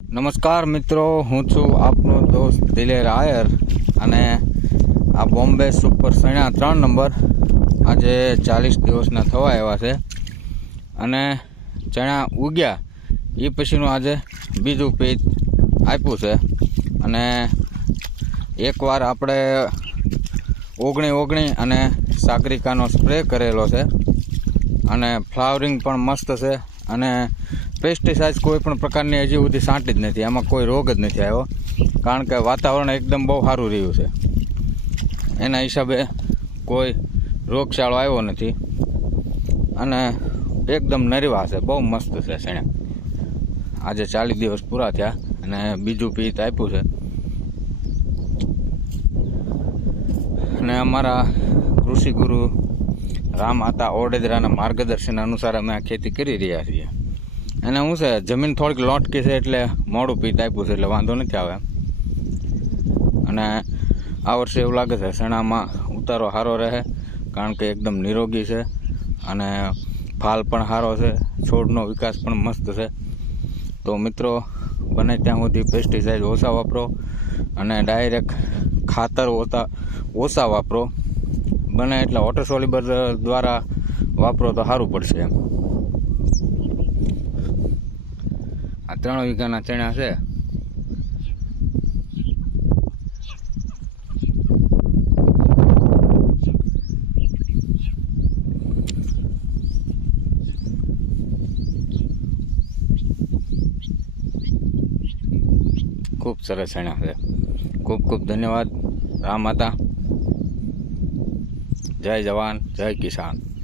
નમસ્કાર મિત્રો, હું છું આપનો દોસ્ત દિલેર આયર અને આ બોમ્બે સુપર સણા 3 નંબર આજે 40 દિવસના થવા આવ્યા છે અને ચણા ઉગ્યા એ પછીનું આજે બીજું પેજ આપ્યું છે. અને એકવાર આપણે ઓગણી અને સાગરિકાનો સ્પ્રે કરેલો છે અને ફ્લાવરિંગ પણ મસ્ત છે અને પેસ્ટિસાઇડ કોઈ પણ પ્રકારની હજી સુધી છાંટી જ નથી. આમાં કોઈ રોગ જ નથી આવ્યો કારણ કે વાતાવરણ એકદમ બહુ સારું રહ્યું છે. એના હિસાબે કોઈ રોગચાળો આવ્યો નથી અને એકદમ નરવા છે, બહુ મસ્ત છે શેણા. આજે 40 દિવસ પૂરા થયા અને બીજું પીત આપ્યું છે. અને અમારા કૃષિ ગુરુ રામ આતા ઓડેદરાના માર્ગદર્શન અનુસાર અમે આ ખેતી કરી રહ્યા છીએ. અને શું છે, જમીન થોડીક લોટકી છે એટલે મોડું પીત આપ્યું છે, એટલે વાંધો નથી આવે. અને આ વર્ષે એવું લાગે છે શેણામાં ઉતારો સારો રહે કારણ કે એકદમ નિરોગી છે અને ફાલ પણ સારો છે, છોડનો વિકાસ પણ મસ્ત છે. તો મિત્રો, બને ત્યાં સુધી પેસ્ટિસાઇડ ઓછા વાપરો અને ડાયરેક્ટ ખાતર ઓછા વાપરો. બને એટલે વોટર સોલ્યુબલ દ્વારા વાપરો તો સારું પડશે. આ 3 વીઘાના ચણા છે. ખૂબ સરસ ચણા છે. ખૂબ ખૂબ ધન્યવાદ. રામ માતા. જય જવાન, જય કિસાન.